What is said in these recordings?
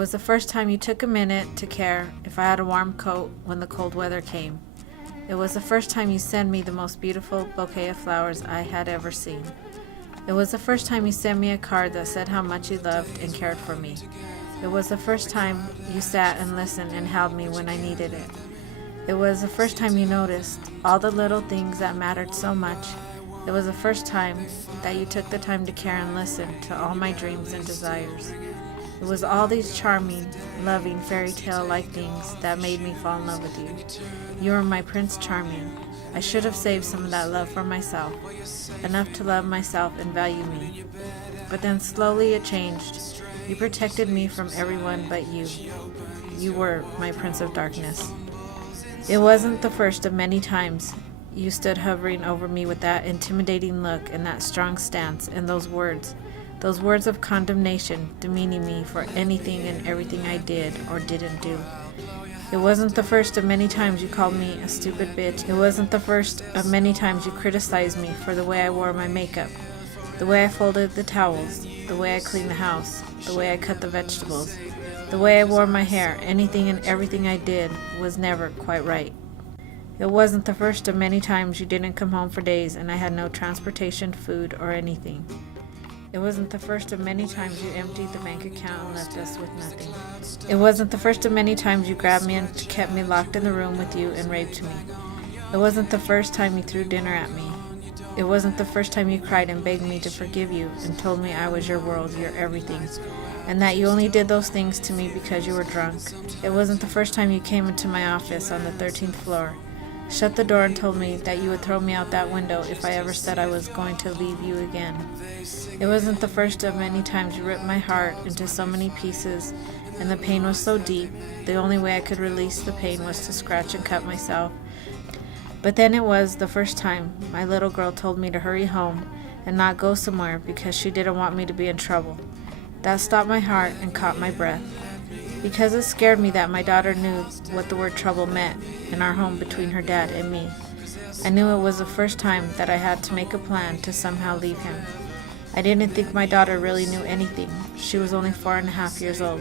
was the first time you took a minute to care if I had a warm coat when the cold weather came. It was the first time you sent me the most beautiful bouquet of flowers I had ever seen. It was the first time you sent me a card that said how much you loved and cared for me. It was the first time you sat and listened and held me when I needed it. It was the first time you noticed all the little things that mattered so much. It was the first time that you took the time to care and listen to all my dreams and desires. It was all these charming, loving, fairy tale-like things that made me fall in love with you. You were my Prince Charming. I should have saved some of that love for myself, enough to love myself and value me. But then slowly it changed. You protected me from everyone but you. You were my Prince of Darkness. It wasn't the first of many times you stood hovering over me with that intimidating look and that strong stance and those words of condemnation, demeaning me for anything and everything I did or didn't do. It wasn't the first of many times you called me a stupid bitch. It wasn't the first of many times you criticized me for the way I wore my makeup, the way I folded the towels, the way I cleaned the house, the way I cut the vegetables, the way I wore my hair. Anything and everything I did was never quite right. It wasn't the first of many times you didn't come home for days and I had no transportation, food, or anything. It wasn't the first of many times you emptied the bank account and left us with nothing. It wasn't the first of many times you grabbed me and kept me locked in the room with you and raped me. It wasn't the first time you threw dinner at me. It wasn't the first time you cried and begged me to forgive you and told me I was your world, your everything, and that you only did those things to me because you were drunk. It wasn't the first time you came into my office on the 13th floor, shut the door and told me that you would throw me out that window if I ever said I was going to leave you again. It wasn't the first of many times you ripped my heart into so many pieces and the pain was so deep, the only way I could release the pain was to scratch and cut myself. But then it was the first time my little girl told me to hurry home and not go somewhere because she didn't want me to be in trouble. That stopped my heart and caught my breath. Because it scared me that my daughter knew what the word trouble meant in our home between her dad and me. I knew it was the first time that I had to make a plan to somehow leave him. I didn't think my daughter really knew anything. She was only 4.5 years old.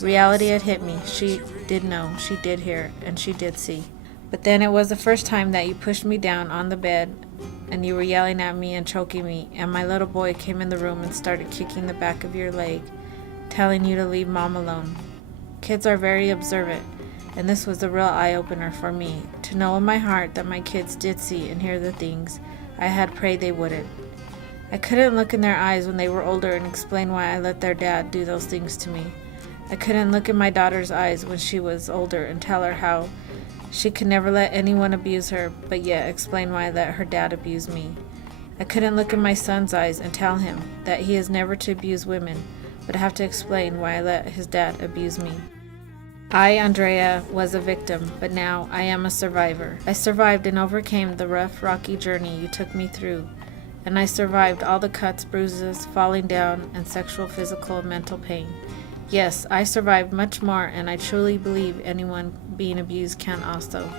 Reality had hit me. She did know, she did hear, and she did see. But then it was the first time that you pushed me down on the bed and you were yelling at me and choking me, and my little boy came in the room and started kicking the back of your leg, telling you to leave Mom alone. Kids are very observant, and this was the real eye-opener for me, to know in my heart that my kids did see and hear the things I had prayed they wouldn't. I couldn't look in their eyes when they were older and explain why I let their dad do those things to me. I couldn't look in my daughter's eyes when she was older and tell her how she could never let anyone abuse her, but yet explain why I let her dad abuse me. I couldn't look in my son's eyes and tell him that he is never to abuse women, but have to explain why I let his dad abuse me. I, Andrea, was a victim, but now I am a survivor. I survived and overcame the rough, rocky journey you took me through, and I survived all the cuts, bruises, falling down, and sexual, physical, and mental pain. Yes, I survived much more, and I truly believe anyone being abused can also.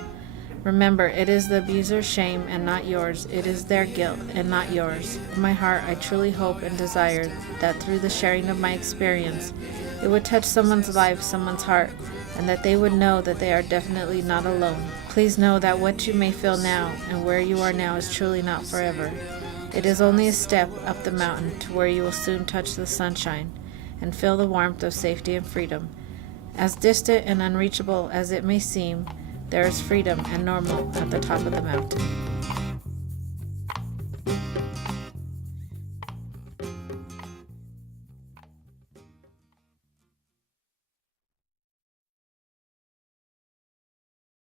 Remember, it is the abuser's shame and not yours. It is their guilt and not yours. In my heart, I truly hope and desire that through the sharing of my experience, it would touch someone's life, someone's heart, and that they would know that they are definitely not alone. Please know that what you may feel now and where you are now is truly not forever. It is only a step up the mountain to where you will soon touch the sunshine and feel the warmth of safety and freedom. As distant and unreachable as it may seem, there is freedom and normal at the top of the mountain.